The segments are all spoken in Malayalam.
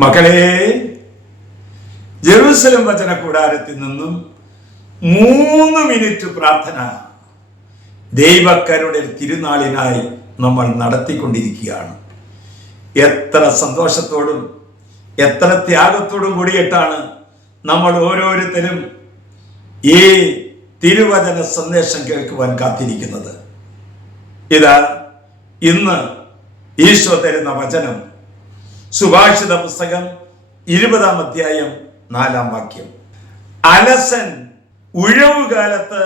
മക്കളെ, ജെറൂസലം വചന കൂടാരത്തിൽ നിന്നും 3 മിനിറ്റ് പ്രാർത്ഥന ദൈവക്കരുടെ തിരുനാളിനായി നമ്മൾ നടത്തിക്കൊണ്ടിരിക്കുകയാണ്. എത്ര സന്തോഷത്തോടും എത്ര ത്യാഗത്തോടും കൂടിയിട്ടാണ് നമ്മൾ ഓരോരുത്തരും ഈ തിരുവചന സന്ദേശം കേൾക്കുവാൻ കാത്തിരിക്കുന്നത്. ഇതാ ഇന്ന് ഈശോ തരുന്ന വചനം സുഭാഷിത പുസ്തകം 20-ാം അധ്യായം 4-ാം വാക്യം. അലസൻ ഉഴവുകാലത്ത്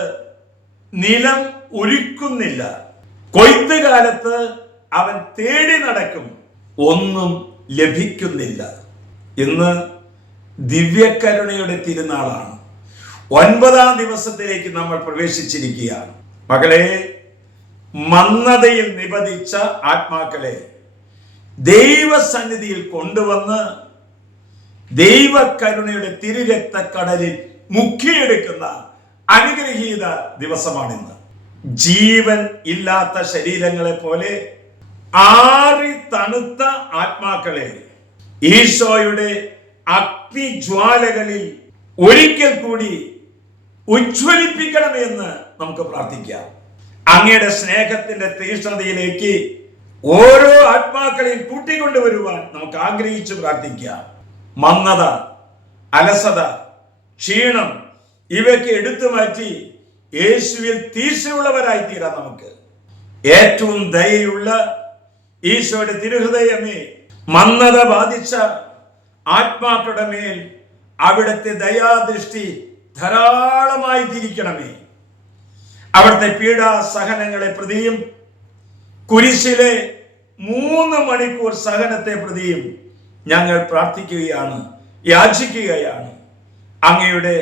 നിലം ഒരുക്കുന്നില്ല, കൊയ്ത്തുകാലത്ത് അവൻ തേടി നടക്കും, ഒന്നും ലഭിക്കുന്നില്ല. ഇന്ന് ദിവ്യകരുണയുടെ തിരുനാളാണ്. 9-ാം ദിവസത്തിലേക്ക് നമ്മൾ പ്രവേശിച്ചിരിക്കുകയാണ്. മകളെ, മന്ദതയിൽ നിപതിച്ച ആത്മാക്കളെ ദൈവസന്നിധിയിൽ കൊണ്ടുവന്ന് ദൈവകരുണയുടെ തിരുരക്തക്കടലിൽ മുക്കിയെടുക്കുന്ന അനുഗ്രഹീത ദിവസമാണിന്ന്. ജീവൻ ഇല്ലാത്ത ശരീരങ്ങളെ പോലെ ആറി തണുത്ത ആത്മാക്കളെ ഈശോയുടെ അഗ്നിജ്വാലകളിൽ ഒരിക്കൽ കൂടി ഉജ്ജ്വലിപ്പിക്കണമെന്ന് നമുക്ക് പ്രാർത്ഥിക്കാം. അങ്ങയുടെ സ്നേഹത്തിന്റെ തീഷ്ണതയിലേക്ക് ഓരോ ആത്മാക്കളെയും കൂട്ടിക്കൊണ്ടുവരുവാൻ നമുക്ക് ആഗ്രഹിച്ചു പ്രാർത്ഥിക്കാം. മന്ദത, അലസത, ക്ഷീണം ഇവയൊക്കെ എടുത്തു മാറ്റി യേശുവിൽ തീർച്ചയുള്ളവരായി തീരാം. നമുക്ക് ഏറ്റവും ദയയുള്ള ഈശോയുടെ തിരുഹൃദയമേ, മന്ദത ബാധിച്ച ആത്മാക്കളുടെ മേൽ അവിടുത്തെ ദയാദൃഷ്ടി ധാരാളമായി തിരിക്കണമേ. അവിടുത്തെ പീഡാസഹനങ്ങളെ പ്രതിയും കുരിശിലെ 3 മണിക്കൂർ സഹനത്തെ പ്രതിയും ഞങ്ങൾ പ്രാർത്ഥിക്കുകയാണ്, യാചിക്കുകയാണ്. അങ്ങയുടെ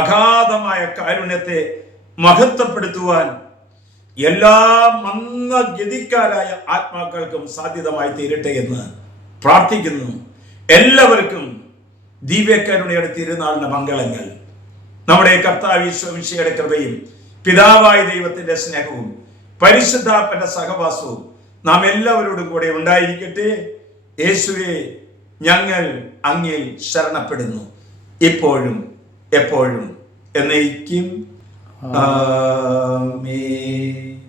അഗാധമായ കാരുണ്യത്തെ മഹത്വപ്പെടുത്തുവാൻ എല്ലാ മന്ദഗതിക്കാരായ ആത്മാക്കൾക്കും സാധ്യതമായി തീരട്ടെ എന്ന് പ്രാർത്ഥിക്കുന്നു. എല്ലാവർക്കും ദിവ്യകരുണയുടെ തിരുനാളിന്റെ മംഗളങ്ങൾ. നമ്മുടെ കർത്താവ് യേശു മിശിഹായുടെ കൃപയും പിതാവായ ദൈവത്തിന്റെ സ്നേഹവും പരിശുദ്ധാത്മന്റെ സഹവാസവും നാം എല്ലാവരോടും കൂടെ ഉണ്ടായിരിക്കട്ടെ. യേശുവേ, ഞങ്ങൾ അങ്ങിൽ ശരണപ്പെടുന്നു, ഇപ്പോഴും എപ്പോഴും എന്നേക്കും. ആമേൻ.